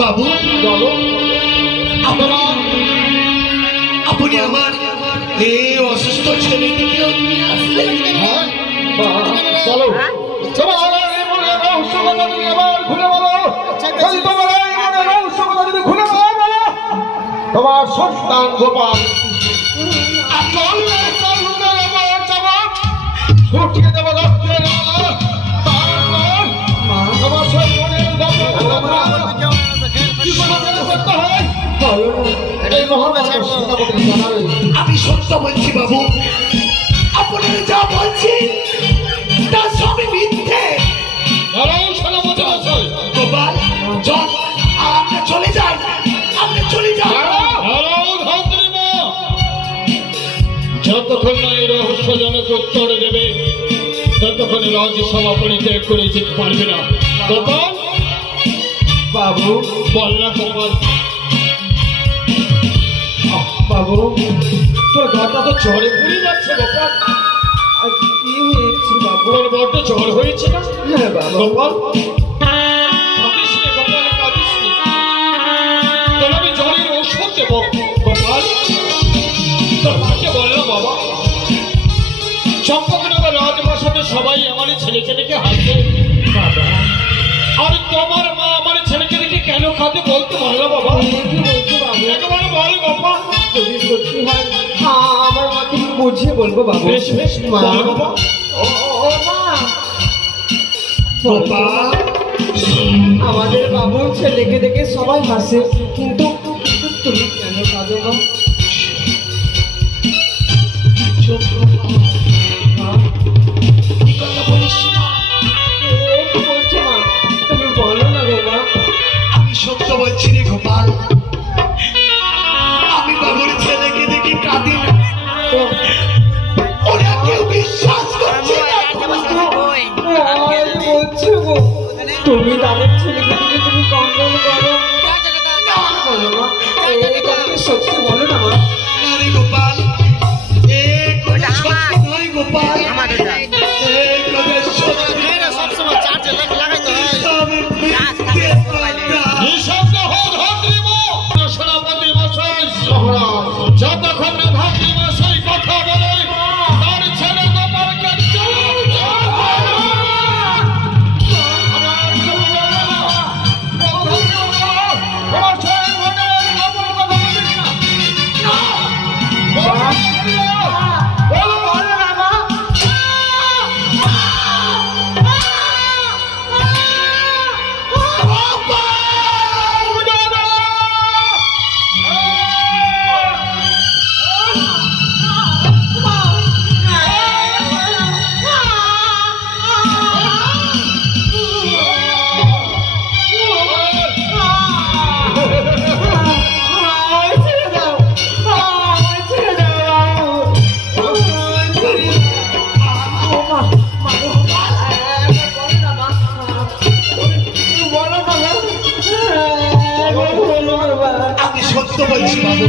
বাবু বলো আপনি আমার এই অসুস্থ ছেলেটিকে নিয়ে আসলেন। হ্যাঁ বলো তোমার এই মনে রহস্য কথা তুমি আবার খুলে বলো। যদি তোমার এই মনে রহস্য কথা যদি খুলে বলো, তোমার সন্তান গোপাল ছুটিয়ে দেবো রক্তের তোমার সেই মনের এই মহামারী জানাবে। আমি সত্য বলছি বাবু, আপনারা যা বলছেন তা সবই মিথ্যে। গোপাল চল, আমরা চলে যাই, আমরা চলে যাই। যতক্ষণ না এই রহস্যজনক উত্তর দেবে ততক্ষণ রাজ্যসভা পরিত্যাগ করে যেতে পারবে না। গোপাল বাবু বল না গোপাল। বাবু তোর গাটা তো জ্বরে পুড়ে যাচ্ছে গোপাল। কি হয়েছে বাবু? তোর বড্ড জ্বর হয়েছে না? হ্যাঁ বাবু। গোপাল কাঁদিস নে গোপাল, কাঁদিস নে। তোর আমি জ্বরের ওষুধ দেব গোপাল। তোর মাকে বল না বাবা, চম্পকনগর রাজপ্রাসাদে সবাই আমার ছেলেকে দেখে হাসে। আর তোমার মা আমার ছেলেকে দেখে কেন কাঁদে বলতে পারলো বাবা? একেবারে বল গোপাল। যদি সত্যি হয় আমার মাকে বুঝিয়ে বলবো বাবু। বেশ বেশ মা। বল বাবা। ও মা, গোপাল আমাদের বাবুর ছেলেকে দেখে সবাই হাসে, কিন্তু তুমি কেন কাঁদো মা? চুপ কর বাবা। এই কথা বলিস না। কি বলছো মা? তুমি বলো না গো মা। আমি সত্য বলছি রে গোপাল, আমি বাবুর ছেলেকে দেখে কাঁদি না। ওরা কেউ বিশ্বাস করছে না। বলছো গো, তুমি তাদের ছেলেকে দেখে তুমি কন্দন করো। বলো মা, এই কথা কি সত্যি বলো না মা? না রে গোপাল, এ কথা সত্য নয় গোপাল। এ কথা সত্য নয়। সব মিথ্যে কথা। নিঃশব্দ হও ধাত্রীম। সেনাপতি মশাই, যতক্ষণ না ধাত্রী মশাই কথা বলে তার ছেলে গোপালকে আমি সত্য বলছি বাবু,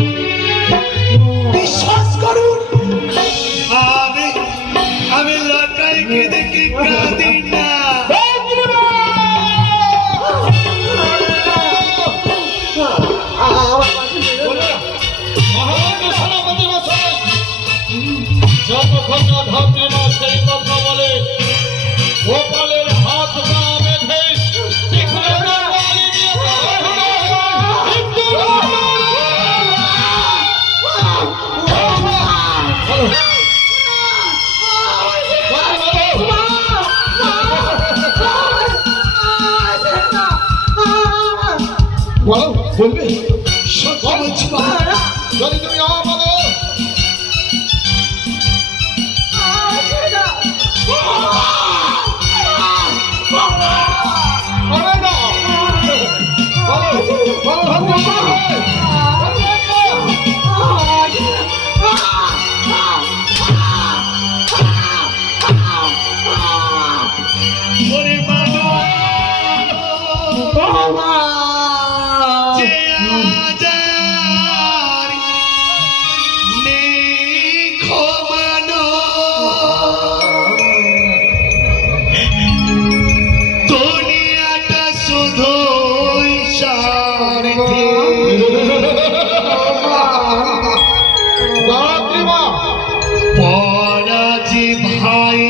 বিশ্বাস করুন। আমি লটাইকে দেখে কাঁদি না। সেনাপতি মশাই, যতক্ষণ না ধাত্রী মশাই কথা বলে গোপালের হাত পা বেঁধে তীক্ষ্ণ তরবারি দিয়ে বলো, বলবে? সত্য বলছি বাবু। যদি তুমি বলো। ওরে বাবা, যে আজার নেই ক্ষমানো, দুনিয়াটা শুধুই পরাজি ভাই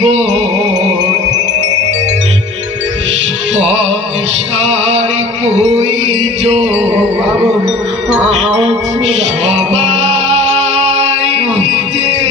বোন সংসার প্রয়োজন সবাই নিজের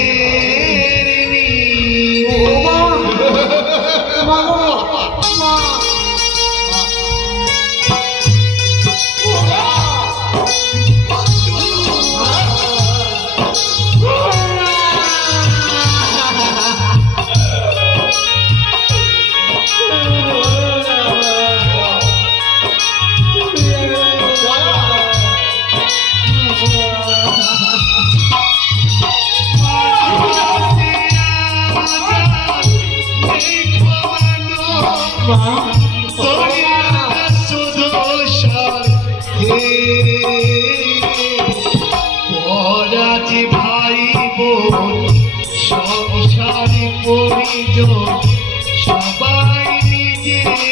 পরাজি ভাই বোন সংসার প্রয়োজন সবাই নিজের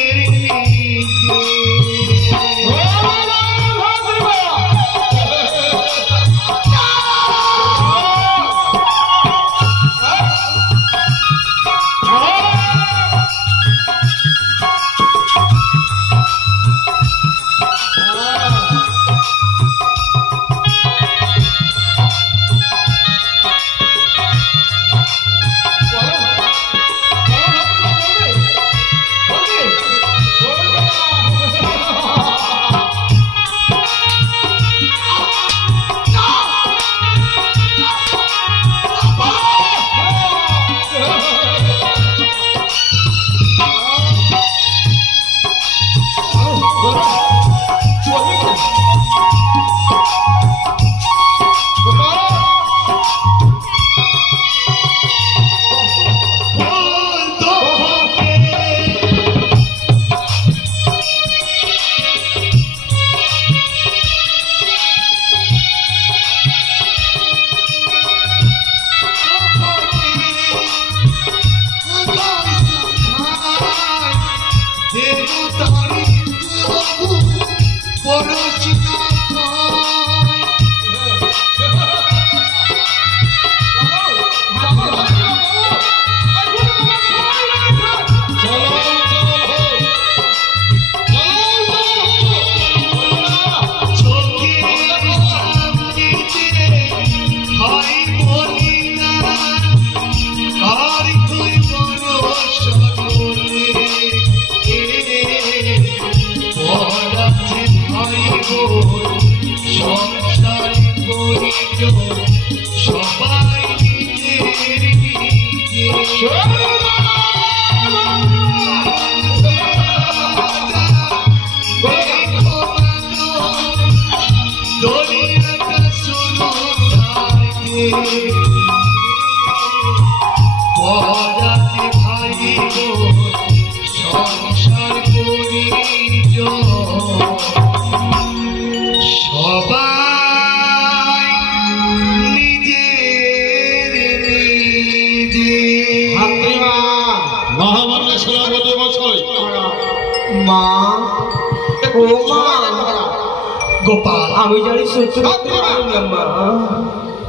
গোপাল আমি জানি সত্য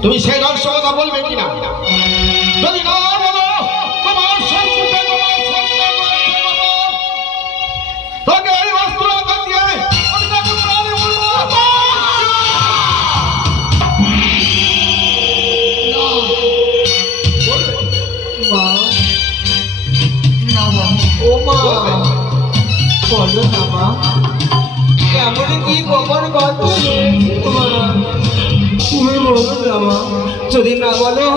তুমি সেই রহস্য কথা বলবে কিনা যদি না বলো তোমার সংস্কৃতি তোকে এই অস্ত্র দিয়ে আমি তাকে প্রাণে বলবো ও মা বলো না মা এমন কি গোপন কথা তুমি বলো না মা যদি না বলো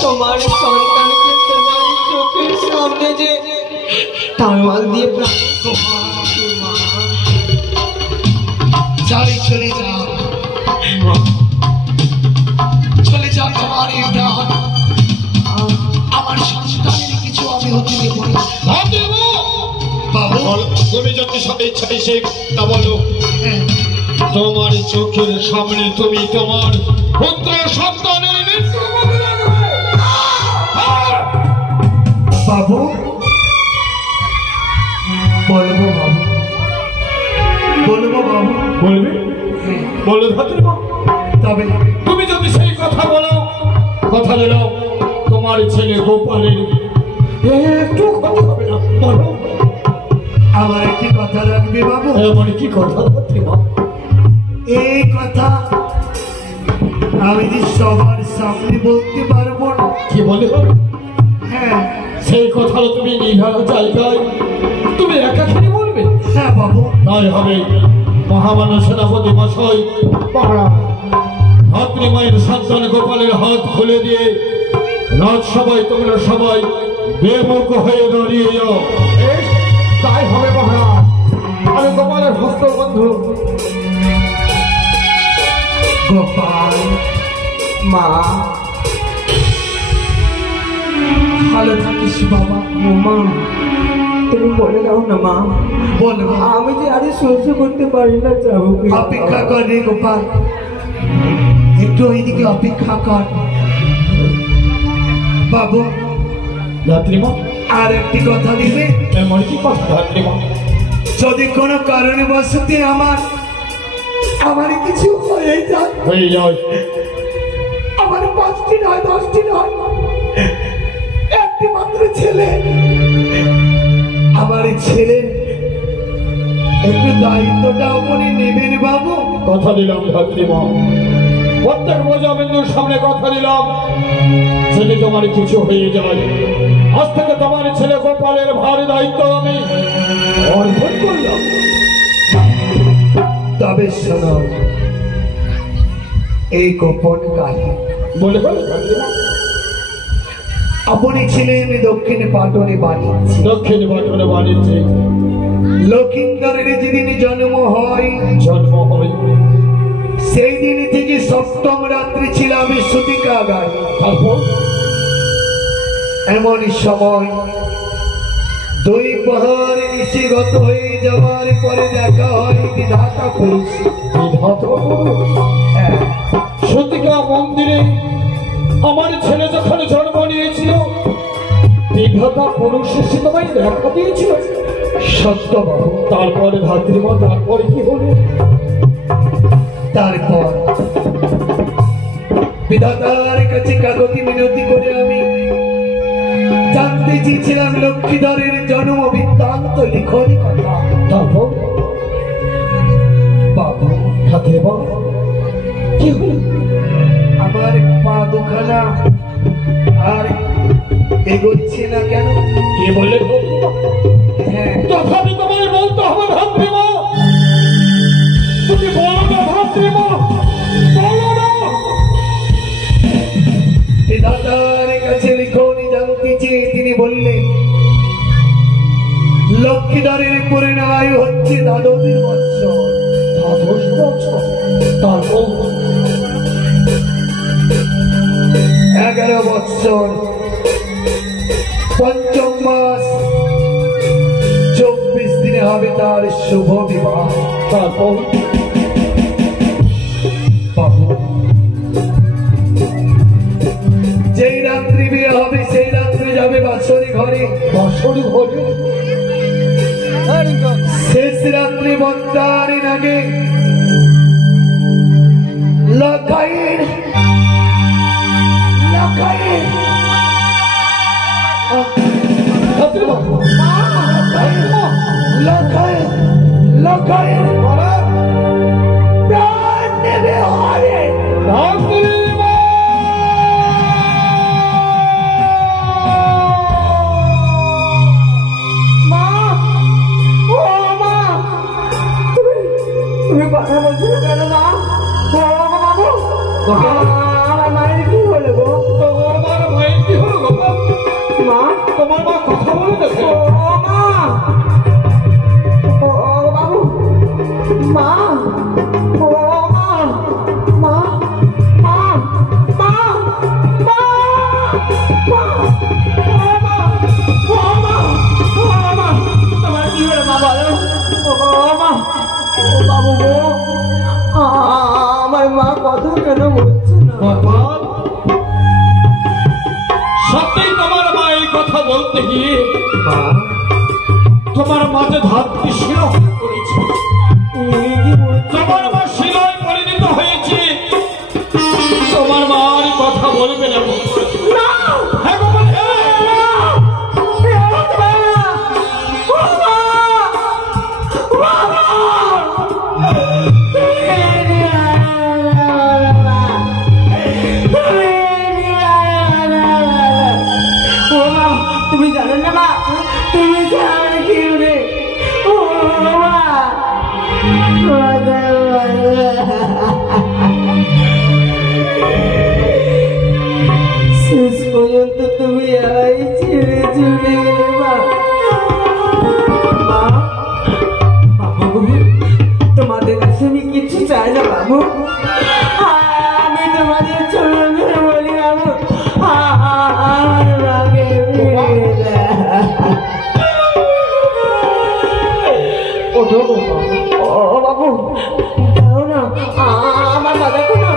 তোমার সন্তানকে তোমার চোখের সামনে যে তারওয়াল দিয়ে প্রাণ যাই চলে যাও চলে যাও তোমার এই প্রাণ আমার সন্তানের কিছু আমি হতে দেব না বাবু তুমি যদি সব ইচ্ছাই সে তা বলো তোমার চোখের সামনে তুমি তোমার পুত্র সন্তানের মৃত্যু বাবু বলবো বাবু বলবো বাবু বলবে বলো ধাত্রী মা, তবে তুমি যদি সেই কথা বলো, কথা দিলাম তোমার ছেলে গোপালের একটু ক্ষতি হবে না। বলো আমার একটি কথা রাখবে বাবু। এমন কি কথা ধাত্রী মা? এই কথা আমি যে সবার সামনে বলতে পারবো না। কি বলে? হ্যাঁ সেই কথা তুমি নির্ধারণ জায়গায় তুমি একাখানি বলবে? হ্যাঁ বাবু। তাই হবে। মহামান্য সেনাপতি মশাই, ধাত্রী মায়ের সন্তান গোপালের হাত খুলে দিয়ে রাজসভায় তোমরা সবাই বেমুখ হয়ে দাঁড়িয়ে যাও। বেশ, তাই হবে মহারাজ। আমি গোপালের হস্ত বন্ধু। গোপাল, মা ভালো থাকিস বাবা। মা তুমি বলে দাও না মা, বল মা। আমি যে আরে সহ্য করতে পারি না, যাবো কি? অপেক্ষা কর রে গোপাল, একটু ওইদিকে অপেক্ষা কর বাবু। ধাত্রী মা, আর একটি কথা দিবে। এমন কি কথা ধাত্রী মা? যদি কোনো কারণে বসতে আমার কিছু হয়ে যায়, হয়ে যায়, আমার 5টি নয় 10টি নয়, একটি মাত্র ছেলে, আমার ছেলে একটু দায়িত্বটা আপনি নেবেন বাবু। কথা দিলাম ধাত্রী মা, প্রত্যেক প্রজাবিন্দুর সামনে কথা দিলাম, যদি তোমার কিছু হয়ে যায় আজ থেকে তোমার ছেলে গোপালের ভারী দায়িত্ব আমি অর্পণ করলাম। তবে শোনো, এই গোপন কাহিনী বলে বলে ধাত্রী মা। আপনি ছিলেন দক্ষিণ পাটনে বাণিজ্য, দক্ষিণ পাটনে বাণিজ্যে লক্ষিন্দরের যেদিন জন্ম হয়, জন্ম হয়, সেই দিন থেকে 7ম রাত্রি ছিল আমি সুতিকাগার। তারপর এমন সময় 2 প্রহর নিশিগত হয়ে যাওয়ার পরে দেখা হয় বিধাতা পুরুষ। বিধাতা পুরুষ? হ্যাঁ, সতিকা মন্দিরে আমার ছেলে যখন জন্ম নিয়েছিল বিধাতা পুরুষ এসে তোমায় দেখা দিয়েছিল? সত্য বাবু। তারপরে ধাত্রী মা, তারপরে কি হলো? তারপর বিধাতার কাছে কাগতি মিনতি করে আমি জানতে চেয়েছিলাম লক্ষ্মীধরের জন্ম বৃত্তান্ত লিখনি কথা। তারপর বাবু, ধাত্রী মা কি হলো? আমার পা দুখানা আর এগোচ্ছে না কেন? কি বললে ধাত্রী মা? হ্যাঁ, তথাপি তোমায় বলতে হবে ধাত্রী মা, তুমি বলো না ধাত্রী মা, বলো না। বিধাতার কাছে লিখনি জানতে চেয়ে তিনি বললেন লক্ষ্মীধরের পরিণয় হচ্ছে 12 বৎসর। 12 বছর? তারপর 11 বৎসর 5ম মাস 24 দিনে হবে তার শুভ বিবাহ। তারপর বাবু, যেই রাত্রি বিয়ে হবে সেই রাত্রে যাবে বাসরি ঘরে। বাসরি ঘরে? শেষ রাত্রি বন্দারের আগে লখাইয়ের ধাত্রী মা, লখাইয়ের প্রাণ নেবে হরে। ধাত্রী মা! মা, ও মা, তুমি কথা বলছো না কেন মা? ও বাবু, আমার মায়ের কি হলো গো? তোমার মায়ের কি হলো গোপাল? মা, তোমার মা কথা বলে দেখে? ও মা, ও বাবু, মা, ও মা, মা, মা, মা, মা, মা, ও মা, ও মা, ও মা, তোমার কি হলো মা বলো? ও মা, ও বাবু গো, আমার মা কথা কেন বলছে না? গোপাল, সত্যিই তোমার মা এই কথা বলতে গিয়ে মা, তোমার মাঝে ধাত্রী শিলা হয়ে পড়েছে। তুমি কি বলছো? তোমার মা শিলায় পরিণত শেষ পর্যন্ত তুমি আমায় ছেড়ে চলে গেলে মা। মা, বাবু, তোমাদের কাছে আমি কিছু চাই না বাবু। আমি তোমাদের চরণ ধরে বলি বাবু, আমার মাকে ও বাবু, দাও না, আমার দাদাকে না,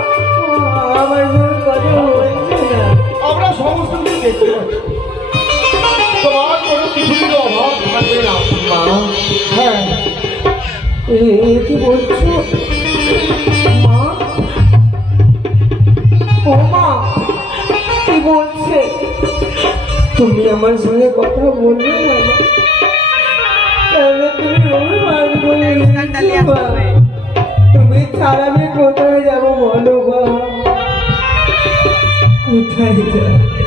আমার কথা হয়েছে না। আমরা সমস্ত কিছু দেখতে পাচ্ছি, তোমার কোনো কিছুর অভাব থাকবে না। মা, হ্যাঁ, কি বলছো মা? ও মা, কি বলছে? তুমি আমার সঙ্গে কথা বলবে না মা? তাহলে তুমি অভিমান করে নিচ্ছো মা। তুমি ছাড়া আমি কোথায় যাবো বলো মা? কোথায় যাবো?